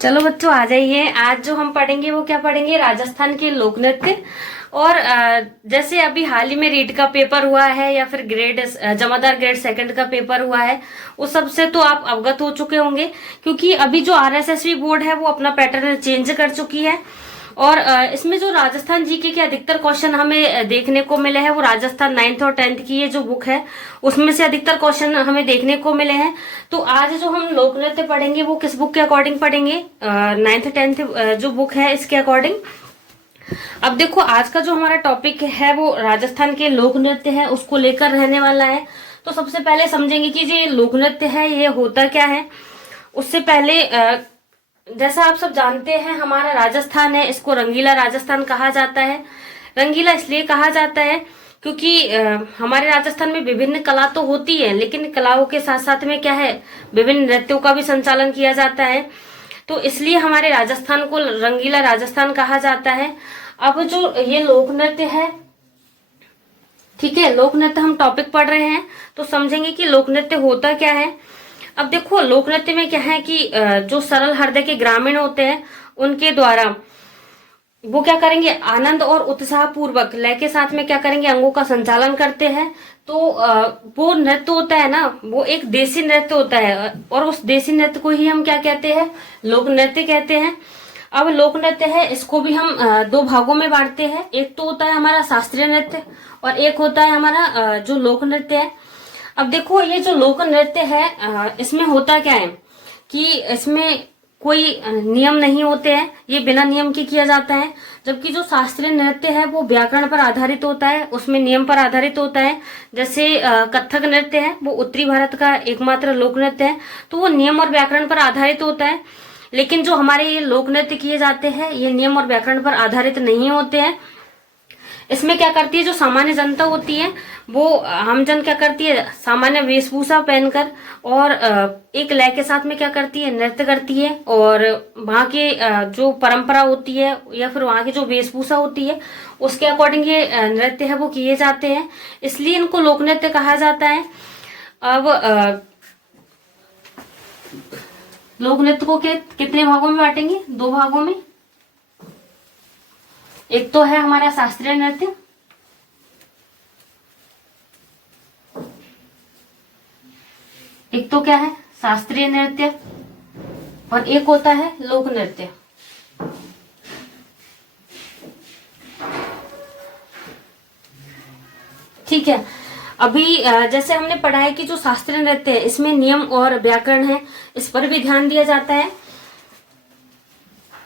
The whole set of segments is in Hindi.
चलो बच्चों आ जाइए। आज जो हम पढ़ेंगे वो क्या पढ़ेंगे, राजस्थान के लोक नृत्य। और जैसे अभी हाल ही में रीट का पेपर हुआ है या फिर जमादार ग्रेड सेकंड का पेपर हुआ है, उस सब से तो आप अवगत हो चुके होंगे। क्योंकि अभी जो आरएसएसबी बोर्ड है वो अपना पैटर्न चेंज कर चुकी है। और इसमें जो राजस्थान जीके के अधिकतर क्वेश्चन हमें देखने को मिले हैं वो राजस्थान 9th और 10th की ये जो बुक है उसमें से अधिकतर क्वेश्चन हमें देखने को मिले हैं। तो आज जो हम लोक नृत्य पढ़ेंगे वो किस बुक के अकॉर्डिंग पढ़ेंगे, 9th 10th जो बुक है इसके अकॉर्डिंग। अब देखो आज का जो हमारा टॉपिक है वो राजस्थान के लोक नृत्य है, उसको लेकर रहने वाला है। तो सबसे पहले समझेंगे कि ये लोक नृत्य है ये होता क्या है। उससे पहले जैसा आप सब जानते हैं हमारा राजस्थान है, इसको रंगीला राजस्थान कहा जाता है। रंगीला इसलिए कहा जाता है क्योंकि हमारे राजस्थान में विभिन्न कला तो होती है, लेकिन कलाओं के साथ साथ में क्या है, विभिन्न नृत्यों का भी संचालन किया जाता है। तो इसलिए हमारे राजस्थान को रंगीला राजस्थान कहा जाता है। अब जो ये लोक नृत्य है, ठीक है, लोक नृत्य हम टॉपिक पढ़ रहे हैं तो समझेंगे कि लोक नृत्य होता क्या है। अब देखो लोक नृत्य में क्या है कि जो सरल हृदय के ग्रामीण होते हैं उनके द्वारा वो क्या करेंगे, आनंद और उत्साह पूर्वक लय के साथ में क्या करेंगे, अंगों का संचालन करते हैं। तो वो नृत्य होता है ना, वो एक देसी नृत्य होता है और उस देसी नृत्य को ही हम क्या कहते हैं, लोक नृत्य कहते हैं। अब लोक नृत्य है इसको भी हम दो भागों में बांटते हैं। एक तो होता है हमारा शास्त्रीय नृत्य और एक होता है हमारा जो लोक नृत्य है। अब देखो ये जो लोक नृत्य है इसमें होता क्या है कि इसमें कोई नियम नहीं होते हैं, ये बिना नियम के किया जाता है। जबकि जो शास्त्रीय नृत्य है वो व्याकरण पर आधारित होता है, उसमें नियम पर आधारित होता है। जैसे कथक नृत्य है वो उत्तरी भारत का एकमात्र लोक नृत्य है, तो वो नियम और व्याकरण पर आधारित होता है। लेकिन जो हमारे ये लोक नृत्य किए जाते हैं ये नियम और व्याकरण पर आधारित नहीं होते हैं। इसमें क्या करती है, जो सामान्य जनता होती है वो आमजन क्या करती है, सामान्य वेशभूषा पहनकर और एक लय के साथ में क्या करती है, नृत्य करती है। और वहाँ के जो परंपरा होती है या फिर वहाँ की जो वेशभूषा होती है उसके अकॉर्डिंग ये नृत्य है वो किए जाते हैं, इसलिए इनको लोक नृत्य कहा जाता है। अब लोक नृत्य को कितने भागों में बांटेंगे, दो भागों में। एक तो है हमारा शास्त्रीय नृत्य, एक तो क्या है शास्त्रीय नृत्य और एक होता है लोक नृत्य। ठीक है, अभी जैसे हमने पढ़ा है कि जो शास्त्रीय नृत्य है इसमें नियम और व्याकरण है, इस पर भी ध्यान दिया जाता है।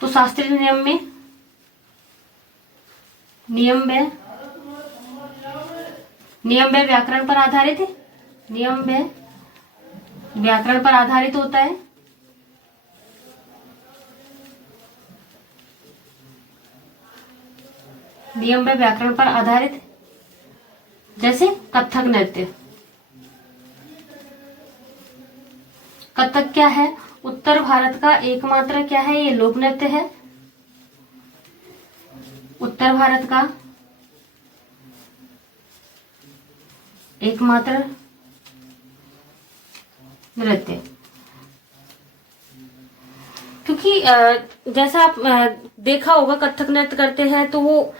तो शास्त्रीय नियम में व्याकरण पर आधारित है, नियम में व्याकरण पर आधारित होता है। नियम में व्याकरण पर आधारित, जैसे कथक नृत्य। कथक क्या है, उत्तर भारत का एकमात्र क्या है, ये लोक नृत्य है। उत्तर भारत का एकमात्र नृत्य, क्योंकि जैसा आप देखा होगा कथक नृत्य करते हैं तो वो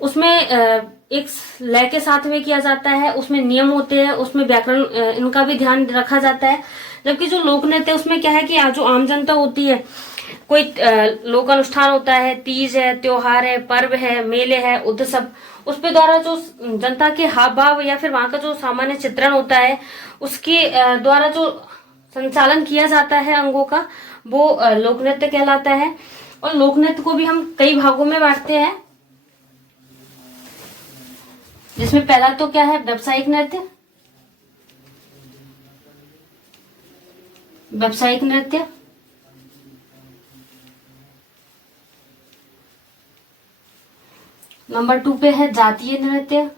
उसमें एक लय के साथ में किया जाता है, उसमें नियम होते हैं, उसमें व्याकरण इनका भी ध्यान रखा जाता है। जबकि जो लोक नृत्य है उसमें क्या है कि जो आम जनता होती है, कोई लोक अनुष्ठान होता है, तीज है, त्योहार है, पर्व है, मेले है, उत्सव, उस पे द्वारा जो जनता के हाव भाव या फिर वहां का जो सामान्य चित्रण होता है उसके द्वारा जो संचालन किया जाता है अंगों का, वो लोक नृत्य कहलाता है। और लोक नृत्य को भी हम कई भागों में बांटते हैं, जिसमें पहला तो क्या है, व्यावसायिक नृत्य। व्यावसायिक नृत्य, नंबर 2 पे है जातीय नृत्य,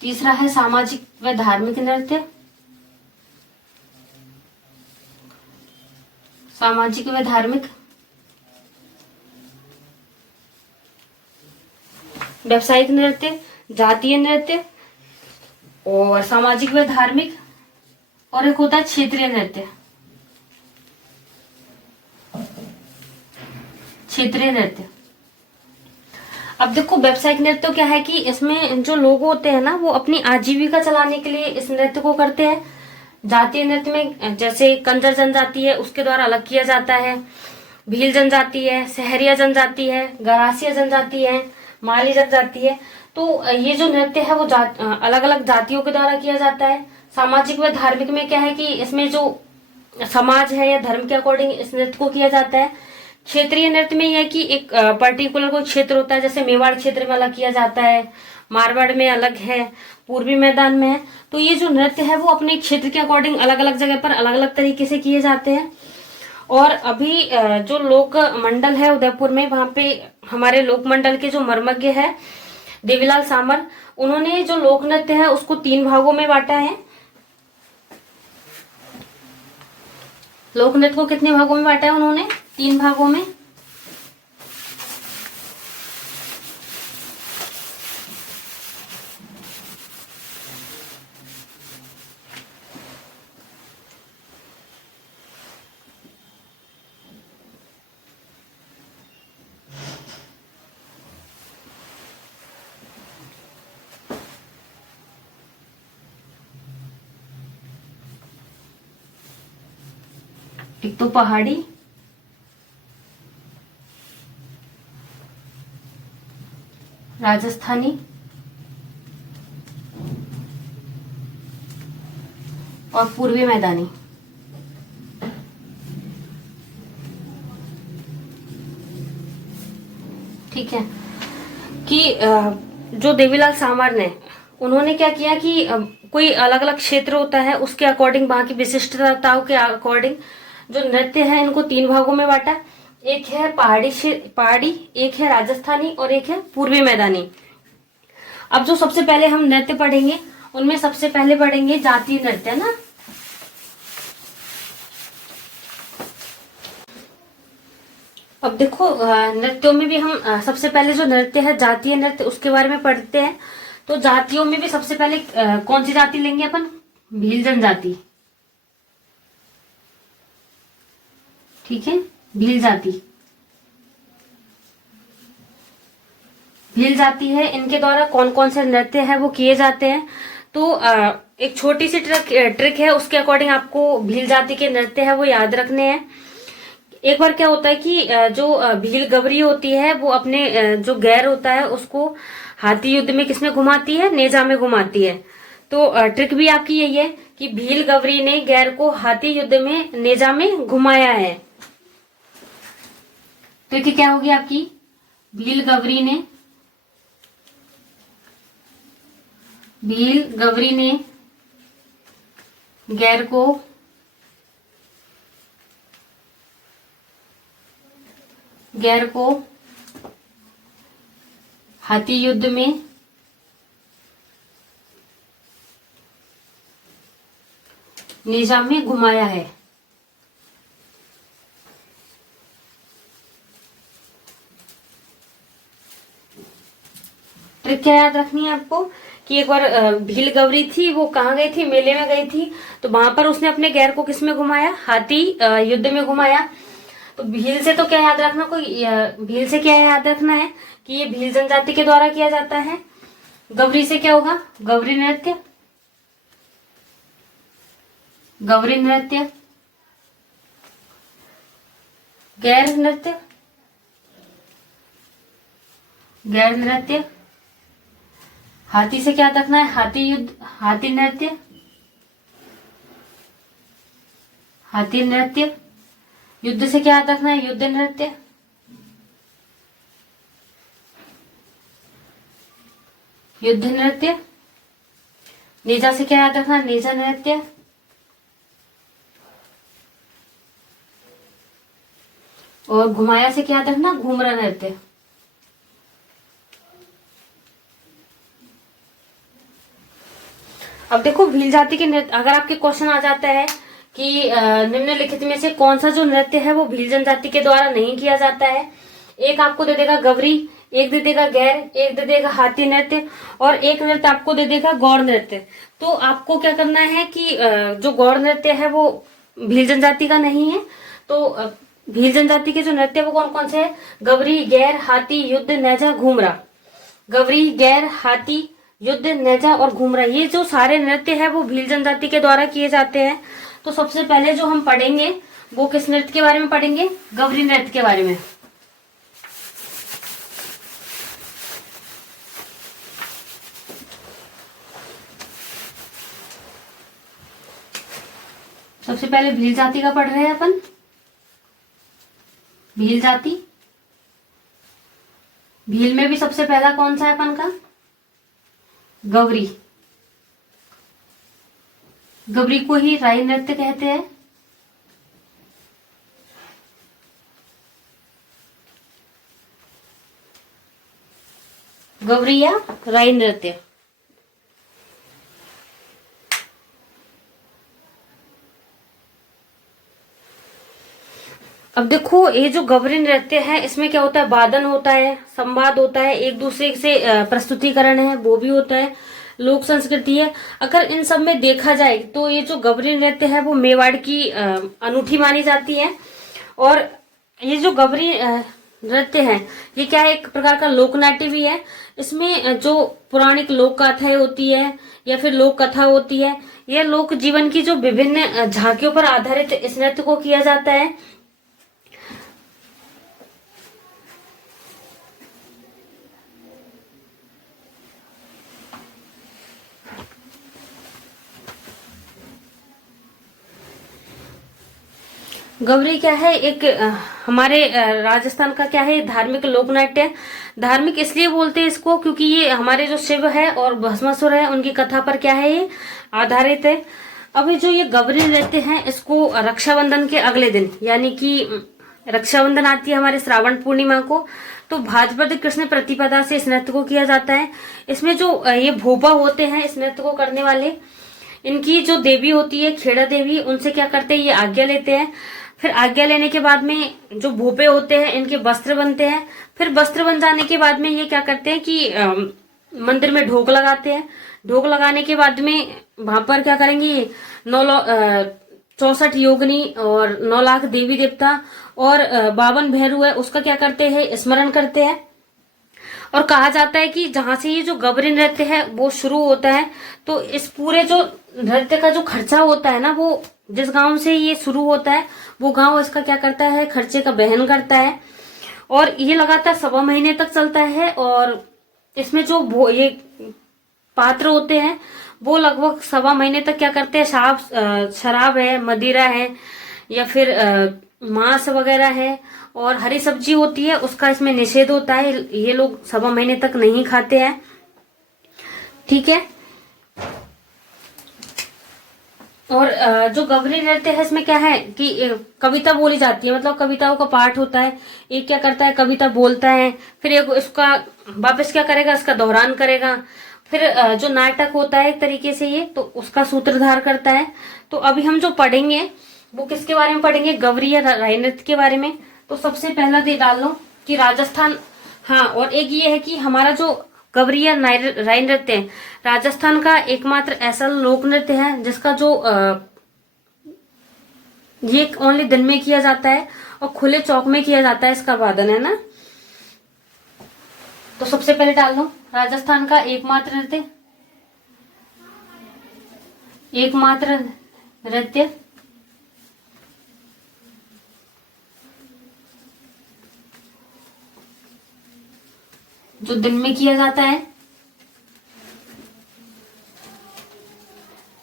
तीसरा है सामाजिक व धार्मिक नृत्य, सामाजिक व धार्मिक। व्यावसायिक नृत्य, जातीय नृत्य, और सामाजिक व धार्मिक, और एक होता है क्षेत्रीय नृत्य। क्षेत्रीय नृत्य। अब देखो व्यावसायिक नृत्य क्या है कि इसमें जो लोग होते हैं ना वो अपनी आजीविका चलाने के लिए इस नृत्य को करते हैं। जातीय नृत्य में जैसे कंजर जनजाति है उसके द्वारा अलग किया जाता है, भील जनजाति है, सहरिया जनजाति है, गरासिया जनजाति है, माली जनजाति है। तो ये जो नृत्य है वो अलग अलग जातियों के द्वारा किया जाता है। सामाजिक व धार्मिक में क्या है कि इसमें जो समाज है या धर्म के अकॉर्डिंग इस नृत्य को किया जाता है। क्षेत्रीय नृत्य में यह है कि एक पर्टिकुलर कोई क्षेत्र होता है, जैसे मेवाड़ क्षेत्र में अलग किया जाता है, मारवाड़ में अलग है, पूर्वी मैदान में है। तो ये जो नृत्य है वो अपने क्षेत्र के अकॉर्डिंग अलग अलग जगह पर अलग अलग तरीके से किए जाते हैं। और अभी जो लोक मंडल है उदयपुर में, वहां पे हमारे लोक मंडल के जो मर्मज्ञ है देवीलाल सामर, उन्होंने जो लोक नृत्य है उसको 3 भागों में बांटा है। लोक नृत्य को कितने भागों में बांटा है उन्होंने? 3 भागों में। एक तो पहाड़ी, राजस्थानी और पूर्वी मैदानी। ठीक है कि जो देवीलाल सामर ने, उन्होंने क्या किया कि कोई अलग अलग क्षेत्र होता है उसके अकॉर्डिंग, वहां की विशिष्टताओं के अकॉर्डिंग जो नृत्य है इनको 3 भागों में बांटा। एक है पहाड़ी, एक है राजस्थानी और एक है पूर्वी मैदानी। अब जो सबसे पहले हम नृत्य पढ़ेंगे उनमें सबसे पहले पढ़ेंगे जातीय नृत्य ना। अब देखो नृत्यों में भी हम सबसे पहले जो नृत्य है जातीय नृत्य उसके बारे में पढ़ते हैं। तो जातियों में भी सबसे पहले कौन सी जाति लेंगे अपन? भील जनजाति। ठीक है, भील जाति। भील जाति है, इनके द्वारा कौन कौन से नृत्य है वो किए जाते हैं। तो एक छोटी सी ट्रिक है, उसके अकॉर्डिंग आपको भील जाति के नृत्य है वो याद रखने हैं। एक बार क्या होता है कि जो भील गवरी होती है वो अपने जो गैर होता है उसको हाथी युद्ध में किसमें घुमाती है? नेजा में घुमाती है। तो ट्रिक भी आपकी यही है कि भील गवरी ने गैर को हाथी युद्ध में नेजा में घुमाया है। ट्रिक क्या होगी आपकी? भील गवरी ने गैर को हाथी युद्ध में नेजा में घुमाया है। ट्रिक क्या याद रखनी है आपको कि एक बार भील गवरी थी, वो कहाँ गई थी? मेले में गई थी। तो वहां पर उसने अपने गैर को किसमें घुमाया? हाथी युद्ध में घुमाया। तो भील से तो क्या याद रखना, भील से क्या याद रखना है कि ये भील जनजाति के द्वारा किया जाता है। गवरी से क्या होगा? गवरी नृत्य, गैर नृत्य। हाथी से क्या रखना है? हाथी नृत्य। युद्ध से क्या रखना है? युद्ध नृत्य। नेजा से क्या याद रखना? नेजा नृत्य। और घुमाया से क्या याद रखना? घूमरा नृत्य। अब देखो भील जाति के नृत्य, अगर आपके क्वेश्चन आ जाता है कि निम्नलिखित में से कौन सा जो नृत्य है वो भील जनजाति के द्वारा नहीं किया जाता है, एक आपको दे देगा गवरी, एक दे देगा गैर, एक दे देगा हाथी नृत्य, और एक नृत्य आपको दे देगा गौड़ नृत्य। तो आपको क्या करना है कि जो गौड़ नृत्य है वो भील जनजाति का नहीं है। तो भील जनजाति के जो नृत्य वो कौन कौन से है? गवरी, गैर, हाथी, युद्ध, नेजा, घूमरा। गवरी, गैर, हाथी, युद्ध, नेजा और घूमरा, ये जो सारे नृत्य है वो भील जनजाति के द्वारा किए जाते हैं। तो सबसे पहले जो हम पढ़ेंगे वो किस नृत्य के बारे में पढ़ेंगे? गवरी नृत्य के बारे में। सबसे पहले भील जाति का पढ़ रहे हैं अपन। भील जाति, भील में भी सबसे पहला कौन सा है अपन का? गवरी। गवरी को ही राई नृत्य कहते हैं। गवरी या राई नृत्य। अब देखो, ये जो गवरी नृत्य है इसमें क्या होता है? वादन होता है, संवाद होता है, एक दूसरे से प्रस्तुतिकरण है वो भी होता है, लोक संस्कृति है। अगर इन सब में देखा जाए तो ये जो गवरी नृत्य है वो मेवाड़ की अनूठी मानी जाती है। और ये जो गवरी नृत्य है ये क्या है? एक प्रकार का लोक नाट्य भी है। इसमें जो पौराणिक लोक गाथाएं होती है या फिर लोक कथा होती है, यह लोक जीवन की जो विभिन्न झांकियों पर आधारित इस नृत्य को किया जाता है। गवरी क्या है? एक हमारे राजस्थान का क्या है? धार्मिक लोकनाट्य है। धार्मिक इसलिए बोलते हैं इसको क्योंकि ये हमारे जो शिव है और भस्मासुर है उनकी कथा पर क्या है? ये आधारित है। अभी जो ये गवरी नृत्य है इसको रक्षाबंधन के अगले दिन, यानी कि रक्षाबंधन आती है हमारे श्रावण पूर्णिमा को, तो भाद्रपद कृष्ण प्रतिपदा से इस नृत्य को किया जाता है। इसमें जो ये भोपा होते हैं इस नृत्य को करने वाले, इनकी जो देवी होती है खेड़ा देवी, उनसे क्या करते हैं? ये आज्ञा लेते हैं। फिर आज्ञा लेने के बाद में जो भोपे होते हैं इनके वस्त्र बनते हैं। फिर वस्त्र बन जाने के बाद में ये क्या करते हैं कि मंदिर में ढोक लगाते हैं। ढोक लगाने के बाद में वहां पर क्या करेंगे? 64 योगिनी और 9 लाख देवी देवता और 52 भैरव है उसका क्या करते हैं? स्मरण करते हैं। और कहा जाता है कि जहां से ये जो गवरी नृत्य है वो शुरू होता है, तो इस पूरे जो नृत्य का जो खर्चा होता है ना, वो जिस गांव से ये शुरू होता है वो गांव इसका क्या करता है? खर्चे का वहन करता है। और ये लगातार 1.25 महीने तक चलता है। और इसमें जो ये पात्र होते हैं वो लगभग 1.25 महीने तक क्या करते हैं? शराब है, मदिरा है या फिर मांस वगैरह है और हरी सब्जी होती है उसका इसमें निषेध होता है। ये लोग 1.25 महीने तक नहीं खाते हैं। ठीक है। और जो गवरी नृत्य है इसमें क्या है कि कविता बोली जाती है, मतलब कविताओं का पाठ होता है। एक क्या करता है? कविता बोलता है, फिर एक उसका वापस क्या करेगा? इसका दोहरान करेगा। फिर जो नाटक होता है एक तरीके से ये, तो उसका सूत्रधार करता है। तो अभी हम जो पढ़ेंगे वो किसके बारे में पढ़ेंगे? गवरी या राई नृत्य के बारे में। तो सबसे पहला दे डाल लो कि राजस्थान, हाँ, और एक ये है कि हमारा जो गवरी या राई नृत्य है राजस्थान का एकमात्र ऐसा लोक नृत्य है जिसका जो ये ओनली दिन में किया जाता है और खुले चौक में किया जाता है, इसका वादन है ना। तो सबसे पहले डाल लो राजस्थान का एकमात्र नृत्य, एकमात्र नृत्य जो दिन में किया जाता है,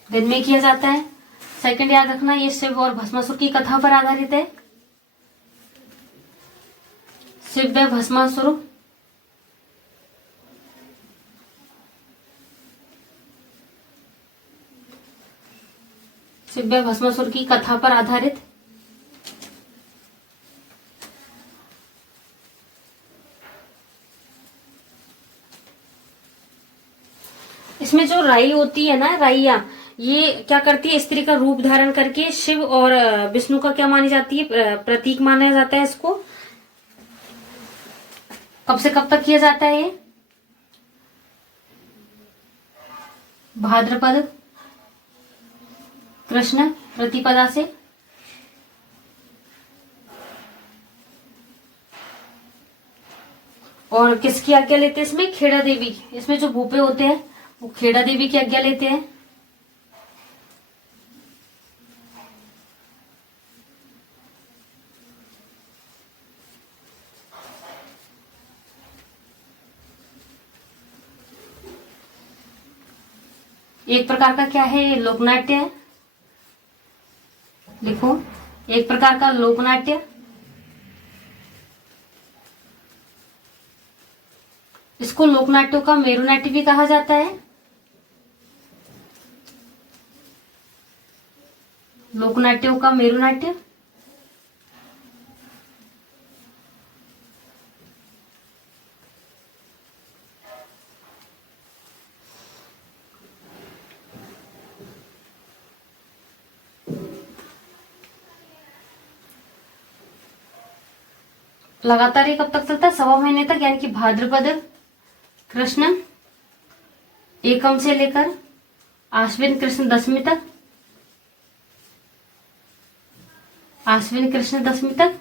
दिन में किया जाता है। सेकंड याद रखना, ये शिव और भस्मासुर की कथा पर आधारित है। शिव व भस्मासुर, शिव व भस्मासुर की कथा पर आधारित। इसमें जो राई होती है ना, राइया, ये क्या करती है? स्त्री का रूप धारण करके शिव और विष्णु का क्या मानी जाती है? प्रतीक माना जाता है इसको। कब से कब तक किया जाता है ये? भाद्रपद कृष्ण प्रतिपदा से। और किसकी आज्ञा लेते हैं इसमें? खेड़ा देवी। इसमें जो भूपे होते हैं वो खेड़ा देवी की आज्ञा लेते हैं। एक प्रकार का क्या है? लोकनाट्य है। लिखो, एक प्रकार का लोकनाट्य। इसको लोकनाट्यों का मेरुनाट्य भी कहा जाता है। लोकनाट्यों का मेरुनाट्य। लगातार ये कब तक चलता है? 1.25 महीने तक, यानी कि भाद्रपद कृष्ण एकम से लेकर आश्विन कृष्ण दशमी तक। आश्विन कृष्ण दशमी तक।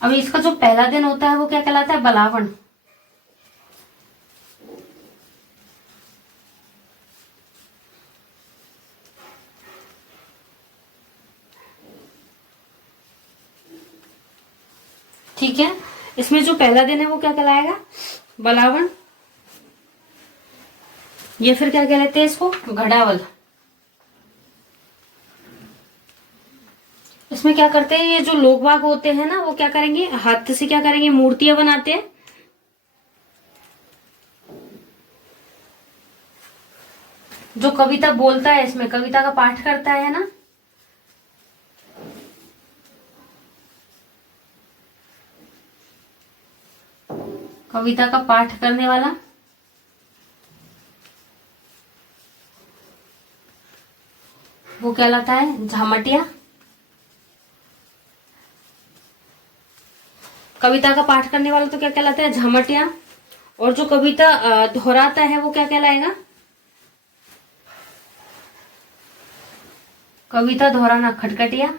अब इसका जो पहला दिन होता है वो क्या कहलाता है? बलावण। ठीक है, इसमें जो पहला दिन है वो क्या कहलाएगा? बलावण। ये फिर क्या कहलाते हैं इसको? घड़ावल। इसमें क्या करते हैं, ये जो लोग बाग होते हैं ना, वो क्या करेंगे? हाथ से क्या करेंगे? मूर्तियां बनाते हैं। जो कविता बोलता है, इसमें कविता का पाठ करता है ना, कविता का पाठ करने वाला, वो कहलाता है झामटिया। कविता का पाठ करने वाला तो क्या कहलाता है? झामटिया। और जो कविता दोहराता है वो क्या कहलाएगा? कविता दोहराना खटखटिया।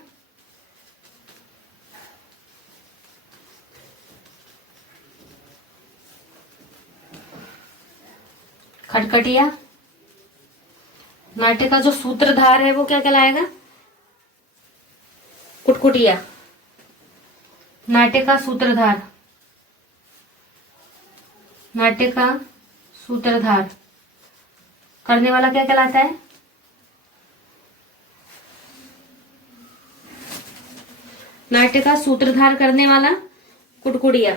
खटखटिया। नाट्य का जो सूत्रधार है वो क्या कहलाएगा? कुटकुटिया। नाट्य का सूत्रधार, नाट्य का सूत्रधार करने वाला क्या कहलाता है? नाट्य का सूत्रधार करने वाला कुटकुटिया।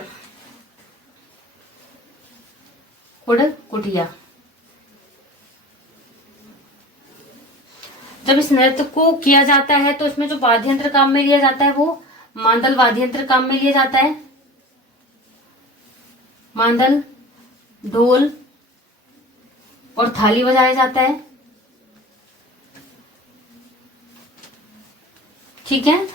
कुटकुटिया। जब इस नृत्य को किया जाता है तो इसमें जो वाद्य यंत्र काम में लिया जाता है वो मांदल वाद्य यंत्र काम में लिया जाता है। मांदल, ढोल और थाली बजाया जाता है। ठीक है।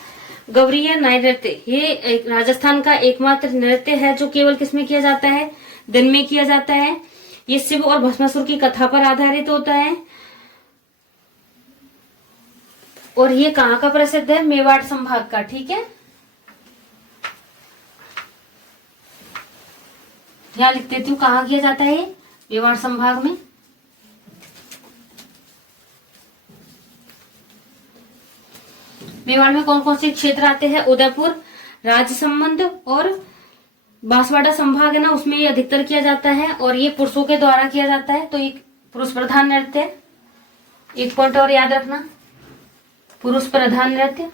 गौरीय नाय नृत्य, ये एक राजस्थान का एकमात्र नृत्य है जो केवल किसमें किया जाता है? दिन में किया जाता है। ये शिव और भस्मासुर की कथा पर आधारित होता है। और ये कहाँ का प्रसिद्ध है? मेवाड़ संभाग का। ठीक है, यहां लिख देती हूँ कहाँ किया जाता है? मेवाड़ संभाग में। मेवाड़ में कौन कौन से क्षेत्र आते हैं? उदयपुर, राजसमंद और बांसवाड़ा संभाग है ना, उसमें ये अधिकतर किया जाता है। और ये पुरुषों के द्वारा किया जाता है, तो एक पुरुष प्रधान नृत्य है। एक पॉइंट और याद रखना, पुरुष प्रधान नृत्य।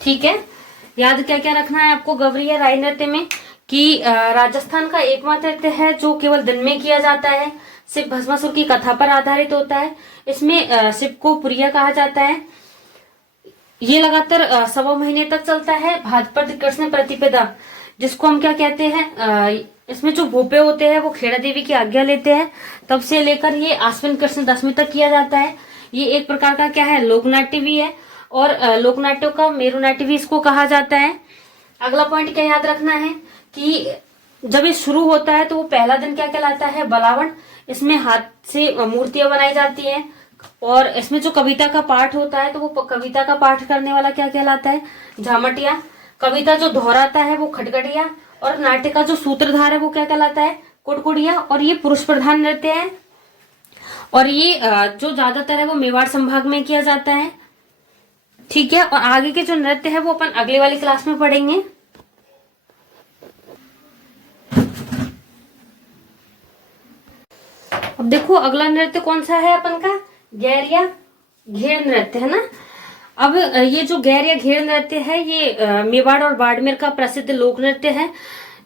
ठीक है, याद क्या क्या रखना है आपको गवरिया राय नृत्य में कि राजस्थान का एकमात्र नृत्य है जो केवल दिन में किया जाता है। शिव भस्मासुर की कथा पर आधारित होता है। इसमें शिव को प्रिय कहा जाता है। ये लगातार 1.25 महीने तक चलता है। भाद्रपद कृष्ण प्रतिपदा, जिसको हम क्या कहते हैं, इसमें जो भूपे होते हैं वो खेड़ा देवी की आज्ञा लेते हैं, तब से लेकर ये आश्विन कृष्ण दशमी तक किया जाता है। ये एक प्रकार का क्या है, लोकनाट्य भी है, और लोकनाट्यों का मेरू नाट्य भी इसको कहा जाता है। अगला पॉइंट क्या याद रखना है कि जब ये शुरू होता है तो वो पहला दिन क्या कहलाता है, बलावण। इसमें हाथ से मूर्तियां बनाई जाती हैं, और इसमें जो कविता का पाठ होता है तो वो कविता का पाठ करने वाला क्या कहलाता है, झामटिया। कविता जो दोहराता है वो खटखटिया, और नाट्य का जो सूत्रधार है वो क्या कहलाता है, कुड़कुड़िया। और ये पुरुष प्रधान नृत्य है, और ये जो ज्यादातर है वो मेवाड़ संभाग में किया जाता है। ठीक है, और आगे के जो नृत्य है वो अपन अगले वाली क्लास में पढ़ेंगे। अब देखो अगला नृत्य कौन सा है अपन का, गैर या घेर नृत्य है ना। अब ये जो गैर या घेर नृत्य है ये मेवाड़ और बाड़मेर का प्रसिद्ध लोक नृत्य है।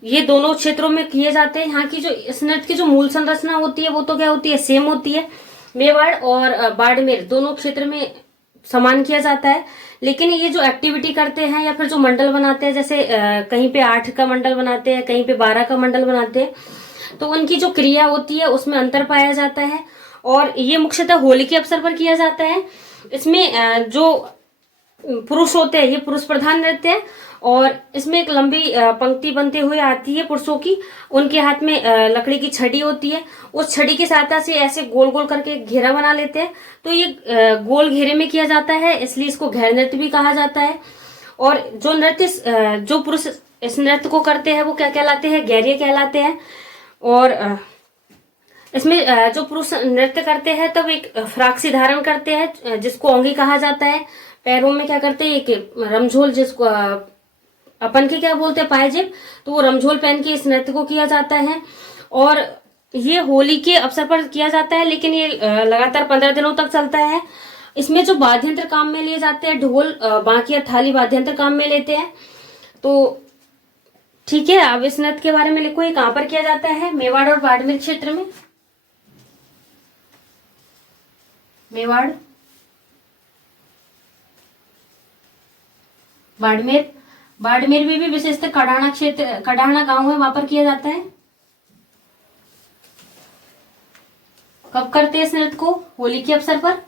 ये दोनों क्षेत्रों में किए जाते हैं। यहाँ की जो इस नृत्य की जो मूल संरचना होती है वो तो क्या होती है, सेम होती है। मेवाड़ और बाड़मेर दोनों क्षेत्र में समान किया जाता है, लेकिन ये जो एक्टिविटी करते हैं या फिर जो मंडल बनाते हैं, जैसे कहीं पे 8 का मंडल बनाते हैं, कहीं पे 12 का मंडल बनाते हैं, तो उनकी जो क्रिया होती है उसमें अंतर पाया जाता है। और ये मुख्यतः होली के अवसर पर किया जाता है। इसमें जो पुरुष होते हैं ये पुरुष प्रधान नृत्य है, और इसमें एक लंबी पंक्ति बनते हुए आती है पुरुषों की। उनके हाथ में लकड़ी की छड़ी होती है, उस छड़ी की सहायता से ऐसे गोल गोल करके घेरा बना लेते हैं। तो ये गोल घेरे में किया जाता है, इसलिए इसको घेर नृत्य भी कहा जाता है। और जो नृत्य जो पुरुष इस नृत्य को करते हैं वो क्या कहलाते हैं, गैरिये कहलाते हैं। और इसमें जो पुरुष नृत्य करते हैं तब एक फ्राक सी धारण करते हैं जिसको ओंगी कहा जाता है। पैरों में क्या करते हैं, एक रमझोल, जिसको अपन के क्या बोलते हैं, पायजेब, तो वो रमझोल पहन के इस नृत्य को किया जाता है। और ये होली के अवसर पर किया जाता है, लेकिन ये लगातार 15 दिनों तक चलता है। इसमें जो वाद्य यंत्र काम में लिए जाते हैं, ढोल, बांकिया, थाली वाद्य यंत्र काम में लेते हैं। तो ठीक है, अब इस नृत्य के बारे में लिखो, ये कहां पर किया जाता है, मेवाड़ और बाड़मेर क्षेत्र में। मेवाड़, बाड़मेर। बाड़मेर में भी विशेषतः कड़ाना क्षेत्र, कड़ाना गांव है, वहां पर किया जाता है। कब करते हैं इस नृत्य को, होली के अवसर पर।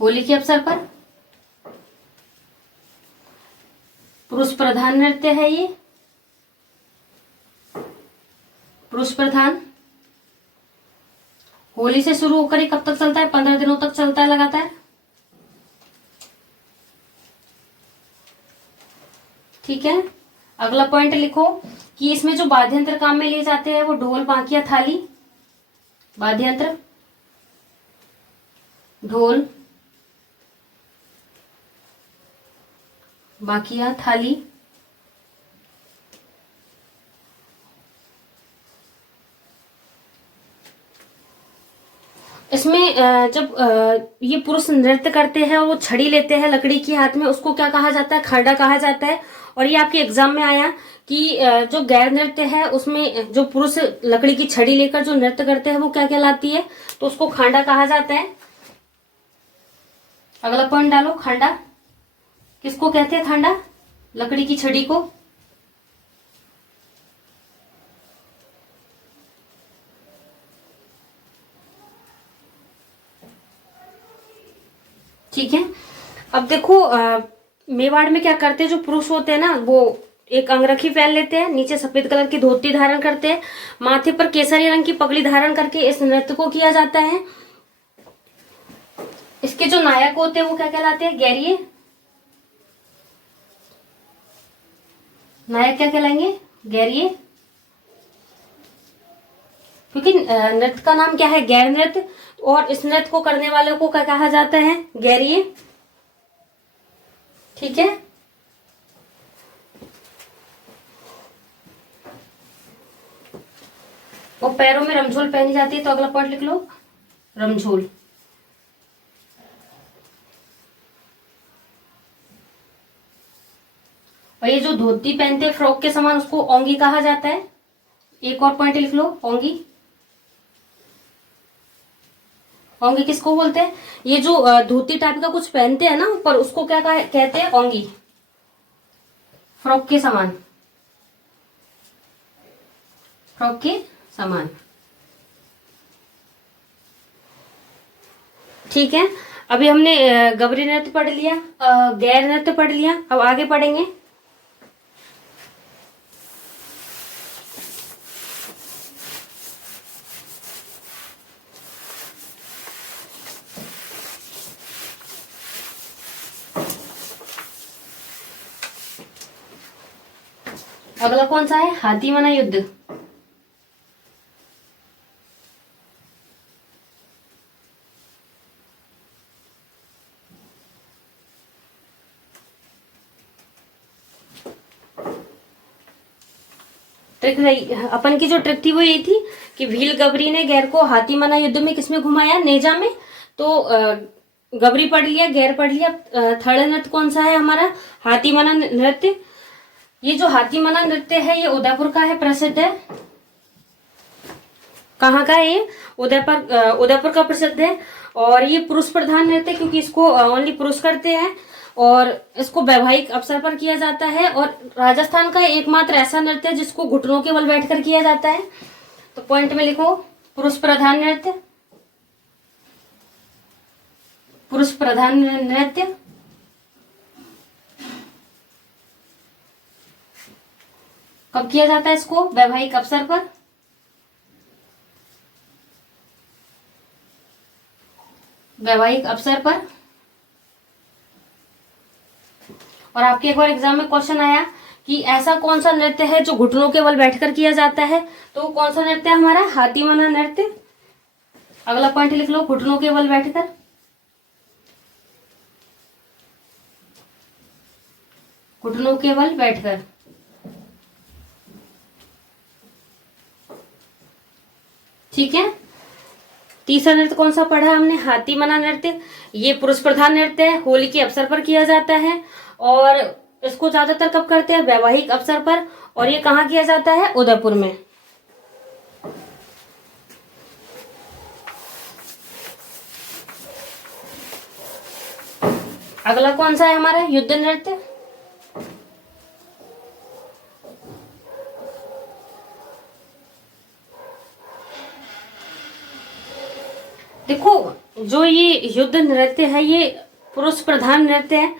होली के अवसर पर पुरुष प्रधान नृत्य है ये, पुरुष प्रधान। होली से शुरू होकर ये कब तक चलता है, 15 दिनों तक चलता है लगातार। ठीक है, अगला पॉइंट लिखो कि इसमें जो वाद्य यंत्र काम में लिए जाते हैं वो ढोल, बांकिया, थाली। वाद्य यंत्र, ढोल, बांकिया, थाली। इसमें जब ये पुरुष नृत्य करते हैं और वो छड़ी लेते हैं लकड़ी की हाथ में, उसको क्या कहा जाता है, खरडा कहा जाता है। और ये आपके एग्जाम में आया कि जो गैर नृत्य है उसमें जो पुरुष लकड़ी की छड़ी लेकर जो नृत्य करते हैं वो क्या कहलाती है, तो उसको खांडा कहा जाता है। अगला पॉइंट डालो, खांडा। किसको कहते हैं खांडा, लकड़ी की छड़ी को। ठीक है, अब देखो मेवाड़ में क्या करते हैं, जो पुरुष होते हैं ना वो एक अंगरखी पहन लेते हैं, नीचे सफेद कलर की धोती धारण करते हैं, माथे पर केसरी रंग की पगड़ी धारण करके इस नृत्य को किया जाता है। इसके जो नायक होते हैं वो क्या कहलाते हैं, गैरिये। नायक क्या कहलाएंगे, गैरिये, क्योंकि नृत्य का नाम क्या है, गैर नृत्य, और इस नृत्य को करने वालों को क्या कहा जाता है, गैरिये। ठीक है, वो पैरों में रमझोल पहनी जाती है, तो अगला पॉइंट लिख लो, रमझोल। और ये जो धोती पहनते हैं फ्रॉक के समान, उसको ओंगी कहा जाता है। एक और पॉइंट लिख लो, ओंगी। ओंगी किसको बोलते हैं? ये जो धोती टाइप का कुछ पहनते हैं ना ऊपर, उसको क्या कहते हैं? ओंगी। फ्रॉक के समान, फ्रॉक के समान। ठीक है, अभी हमने गबरी नृत्य पढ़ लिया, गैर नृत्य पढ़ लिया। अब आगे पढ़ेंगे। अगला कौन सा है? हाथी मना युद्ध। ट्रिक रही अपन की, जो ट्रिक थी वो ये थी कि भील गबरी ने गैर को हाथी मना युद्ध में किसमें घुमाया? नेजा में। तो गबरी पढ़ लिया, गैर पढ़ लिया। थर्ड नृत्य कौन सा है हमारा? हाथी मना नृत्य। ये जो हाथी मना नृत्य है ये उदयपुर का है, प्रसिद्ध है। कहाँ का है ये? उदयपुर का प्रसिद्ध है। और ये पुरुष प्रधान नृत्य, क्योंकि इसको ओनली पुरुष करते हैं और इसको वैवाहिक अवसर पर किया जाता है। और राजस्थान का एकमात्र ऐसा नृत्य है जिसको घुटनों के बल बैठकर किया जाता है। तो पॉइंट में लिखो पुरुष प्रधान नृत्य, पुरुष प्रधान नृत्य। कब किया जाता है इसको? वैवाहिक अवसर पर। वैवाहिक अवसर पर। और आपके एक बार एग्जाम में क्वेश्चन आया कि ऐसा कौन सा नृत्य है जो घुटनों के बल बैठकर किया जाता है, तो कौन सा नृत्य है हमारा? हाथी मना नृत्य। अगला पॉइंट लिख लो, घुटनों के बल बैठकर। घुटनों के बल बैठकर। ठीक है, तीसरा नृत्य कौन सा पढ़ा हमने? हाथी मना नृत्य। ये पुरुष प्रधान नृत्य है, होली के अवसर पर किया जाता है और इसको ज्यादातर कब करते हैं? वैवाहिक अवसर पर। और ये कहाँ किया जाता है? उदयपुर में। अगला कौन सा है हमारा? युद्ध नृत्य। देखो, जो ये युद्ध नृत्य है ये पुरुष प्रधान नृत्य है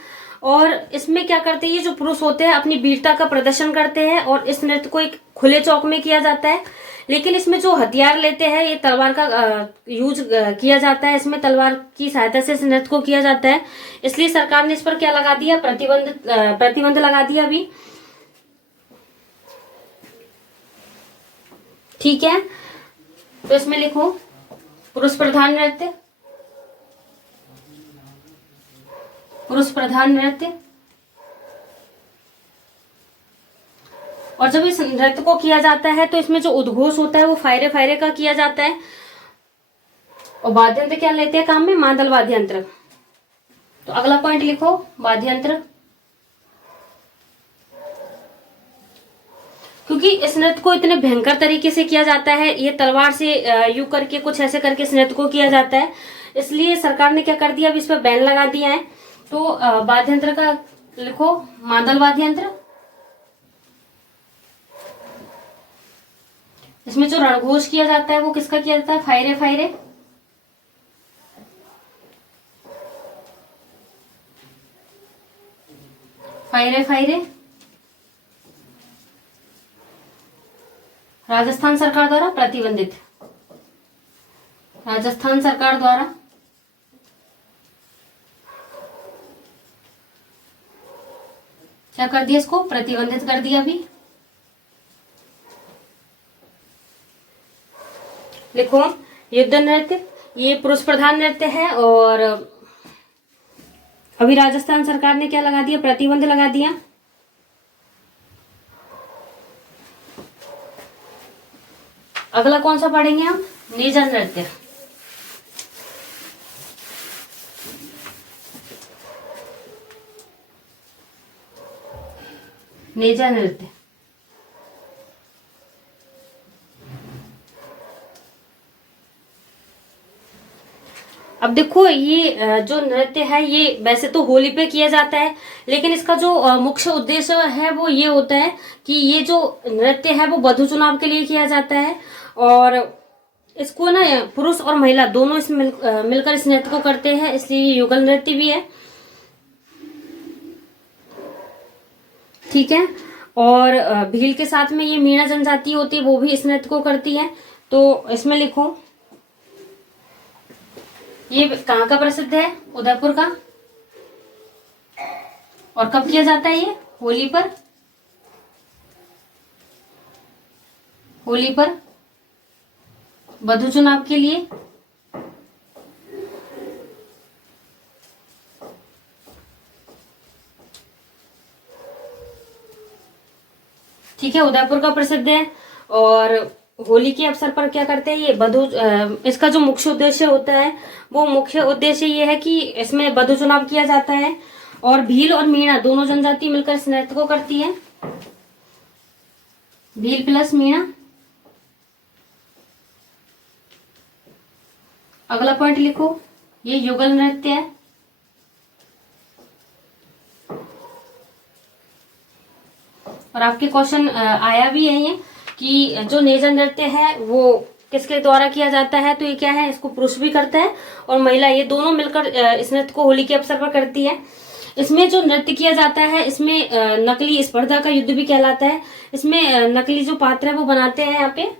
और इसमें क्या करते हैं? ये जो पुरुष होते हैं अपनी वीरता का प्रदर्शन करते हैं और इस नृत्य को एक खुले चौक में किया जाता है। लेकिन इसमें जो हथियार लेते हैं ये तलवार का यूज किया जाता है। इसमें तलवार की सहायता से इस नृत्य को किया जाता है। इसलिए सरकार ने इस पर क्या लगा दिया? प्रतिबंध लगा दिया अभी। ठीक है, तो इसमें लिखो पुरुष प्रधान नृत्य, पुरुष प्रधान नृत्य। और जब इस नृत्य को किया जाता है तो इसमें जो उद्घोष होता है वो फायरे फायरे का किया जाता है। और वाद्य यंत्र क्या लेते हैं काम में? मादल वाद्य यंत्र। तो अगला पॉइंट लिखो वाद्य यंत्र। क्योंकि इस नृत्य को इतने भयंकर तरीके से किया जाता है, ये तलवार से यू करके कुछ ऐसे करके इस नृत्य को किया जाता है, इसलिए सरकार ने क्या कर दिया? अब इस पर बैन लगा दिया है। तो वाद्य यंत्र का लिखो मादल वाद्य यंत्र। इसमें जो रणघोष किया जाता है वो किसका किया जाता है? फायरे फायरे। फायरे फायरे राजस्थान सरकार द्वारा प्रतिबंधित। राजस्थान सरकार द्वारा क्या कर दिया? इसको प्रतिबंधित कर दिया अभी। लिखो युद्ध नृत्य, ये पुरुष प्रधान नृत्य है और अभी राजस्थान सरकार ने क्या लगा दिया? प्रतिबंध लगा दिया। अगला कौन सा पढ़ेंगे हम? नेजा नृत्य। नेजा नृत्य। अब देखो ये जो नृत्य है ये वैसे तो होली पे किया जाता है, लेकिन इसका जो मुख्य उद्देश्य है वो ये होता है कि ये जो नृत्य है वो वधू चुनाव के लिए किया जाता है। और इसको ना पुरुष और महिला दोनों मिलकर इस नृत्य को करते हैं, इसलिए ये युगल नृत्य भी है। ठीक है। और भील के साथ में ये मीणा जनजाति होती है, वो भी इस नृत्य को करती है। तो इसमें लिखो ये कहाँ का प्रसिद्ध है? उदयपुर का। और कब किया जाता है ये? होली पर। होली पर वधू चुनाव के लिए। ठीक है, उदयपुर का प्रसिद्ध है। और होली के अवसर पर क्या करते हैं ये वधू, इसका जो मुख्य उद्देश्य होता है वो मुख्य उद्देश्य ये है कि इसमें वधू चुनाव किया जाता है और भील और मीणा दोनों जनजाति मिलकर इस नृत्य को करती है। भील प्लस मीणा। अगला पॉइंट लिखो, ये युगल नृत्य है। और आपके क्वेश्चन आया भी है ये कि जो नेजा नृत्य है वो किसके द्वारा किया जाता है? तो ये क्या है, इसको पुरुष भी करता है और महिला, ये दोनों मिलकर इस नृत्य को होली के अवसर पर करती है। इसमें जो नृत्य किया जाता है इसमें नकली स्पर्धा का युद्ध भी कहलाता है। इसमें नकली जो पात्र है वो बनाते हैं यहाँ पे।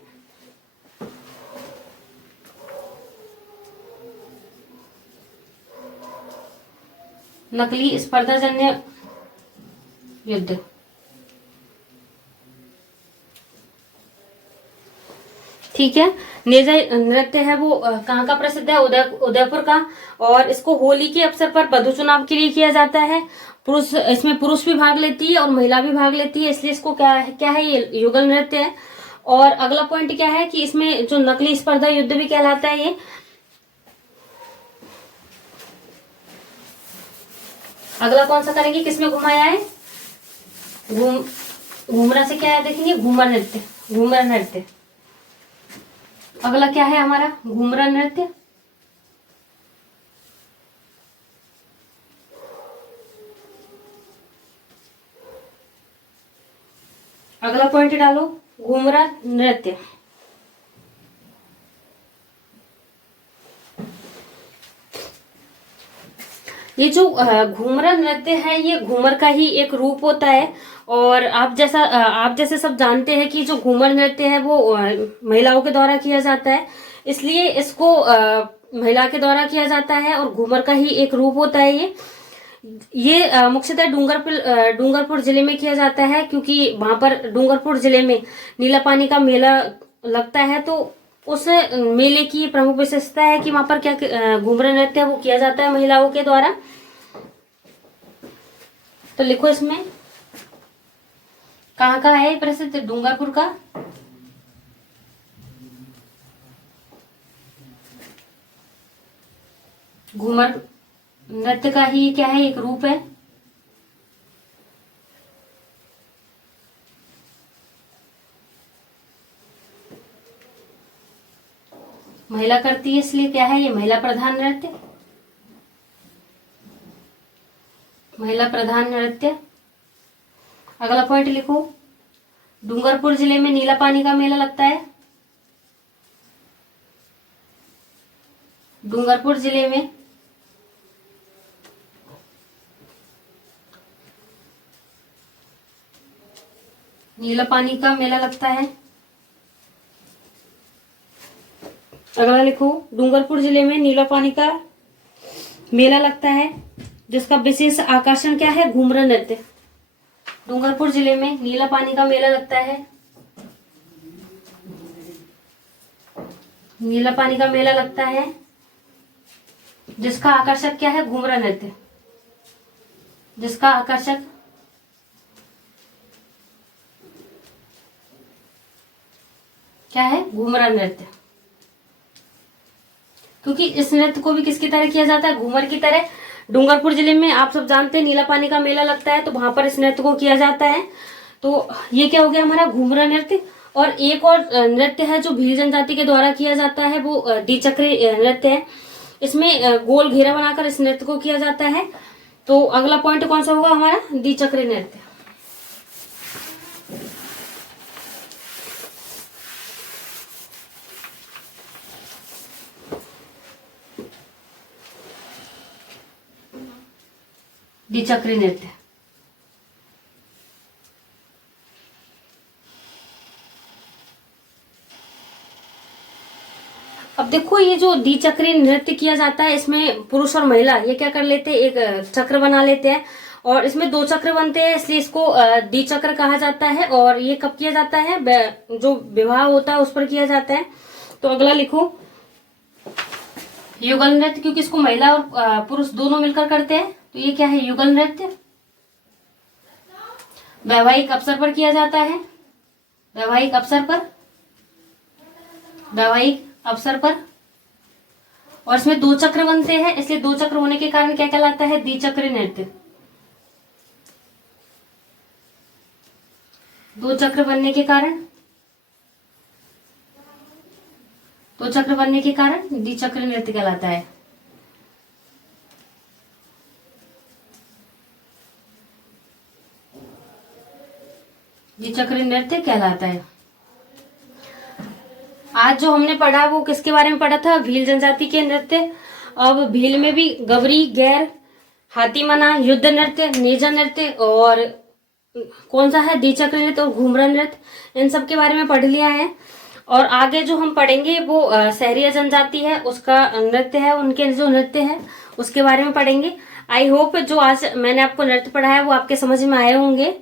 नकली स्पर्धाजन्य युद्ध। ठीक है। नेजा नृत्य है वो कहाँ का प्रसिद्ध है? उदयपुर का। और इसको होली के अवसर पर वधू चुनाव के लिए किया जाता है। पुरुष, इसमें पुरुष भी भाग लेती है और महिला भी भाग लेती है, इसलिए इसको क्या है ये युगल नृत्य है। और अगला पॉइंट क्या है कि इसमें जो नकली स्पर्धा युद्ध भी कहलाता है ये। अगला कौन सा करेंगे, किसमें घुमाया है? घूमरा से क्या है देखेंगे, घूमर नृत्य। घूमर नृत्य। अगला क्या है हमारा? घूमरा नृत्य। अगला पॉइंट डालो, घूमरा नृत्य। ये जो घूमरा नृत्य है ये घूमर का ही एक रूप होता है। और आप जैसे सब जानते हैं कि जो घूमर नृत्य है वो महिलाओं के द्वारा किया जाता है, इसलिए इसको महिला के द्वारा किया जाता है और घूमर का ही एक रूप होता है ये मुख्यतः डूंगरपुर जिले में किया जाता है, क्योंकि वहां पर डूंगरपुर जिले में नीला पानी का मेला लगता है। तो उस मेले की प्रमुख विशेषता है कि वहां पर क्या घूमर नृत्य है वो किया जाता है महिलाओं के द्वारा। तो लिखो इसमें कहाँ का है प्रसिद्ध? डूंगरपुर का। घूमर नृत्य का ही क्या है, एक रूप है। महिला करती है, इसलिए क्या है ये महिला प्रधान नृत्य। महिला प्रधान नृत्य। अगला पॉइंट लिखो, डूंगरपुर जिले में नीला पानी का मेला लगता है। डूंगरपुर जिले में नीला पानी का मेला लगता है। अगला लिखो, डूंगरपुर जिले में नीला पानी का मेला लगता है, जिसका विशेष आकर्षण क्या है? घूमर नृत्य। डूंगरपुर जिले में नीला पानी का मेला लगता है। नीला पानी का मेला लगता है, जिसका आकर्षक क्या है? घूमर नृत्य। जिसका आकर्षक क्या है? घूमर नृत्य। क्योंकि इस नृत्य को भी किसकी तरह किया जाता है? घूमर की तरह। डूंगरपुर जिले में आप सब जानते हैं नीला पानी का मेला लगता है, तो वहां पर इस नृत्य को किया जाता है। तो ये क्या हो गया हमारा? घूमर नृत्य। और एक और नृत्य है जो भील जनजाति के द्वारा किया जाता है, वो द्विचक्री नृत्य है। इसमें गोल घेरा बनाकर इस नृत्य को किया जाता है। तो अगला पॉइंट कौन सा होगा हमारा, द्विचक्री नृत्य। द्विचक्री नृत्य। अब देखो ये जो द्विचक्री नृत्य किया जाता है, इसमें पुरुष और महिला ये क्या कर लेते हैं, एक चक्र बना लेते हैं और इसमें 2 चक्र बनते हैं, इसलिए इसको द्विचक्र कहा जाता है। और ये कब किया जाता है, जो विवाह होता है उस पर किया जाता है। तो अगला लिखो युगल नृत्य, क्योंकि इसको महिला और पुरुष दोनों मिलकर करते हैं, तो ये क्या है, युगल नृत्य। वैवाहिक अवसर पर किया जाता है, वैवाहिक अवसर पर, वैवाहिक अवसर पर। और इसमें 2 चक्र बनते हैं, इसलिए 2 चक्र होने के कारण क्या कहलाता है, द्विचक्री नृत्य। 2 चक्र बनने के कारण, 2 चक्र बनने के कारण द्विचक्री नृत्य कहलाता है। द्विचक्री नृत्य कहलाता है। आज जो हमने पढ़ा वो किसके बारे में पढ़ा था, भील जनजाति के नृत्य। अब भील में भी गवरी, गैर, हाथीमना, युद्ध नृत्य, नेजा नृत्य और कौन सा है, द्विचक्री नृत्य और घूमरा नृत्य, इन सब के बारे में पढ़ लिया है। और आगे जो हम पढ़ेंगे वो सहरिया जनजाति है, उसका नृत्य है, उनके जो नृत्य है उसके बारे में पढ़ेंगे। आई होप जो आज मैंने आपको नृत्य पढ़ाया वो आपके समझ में आए होंगे।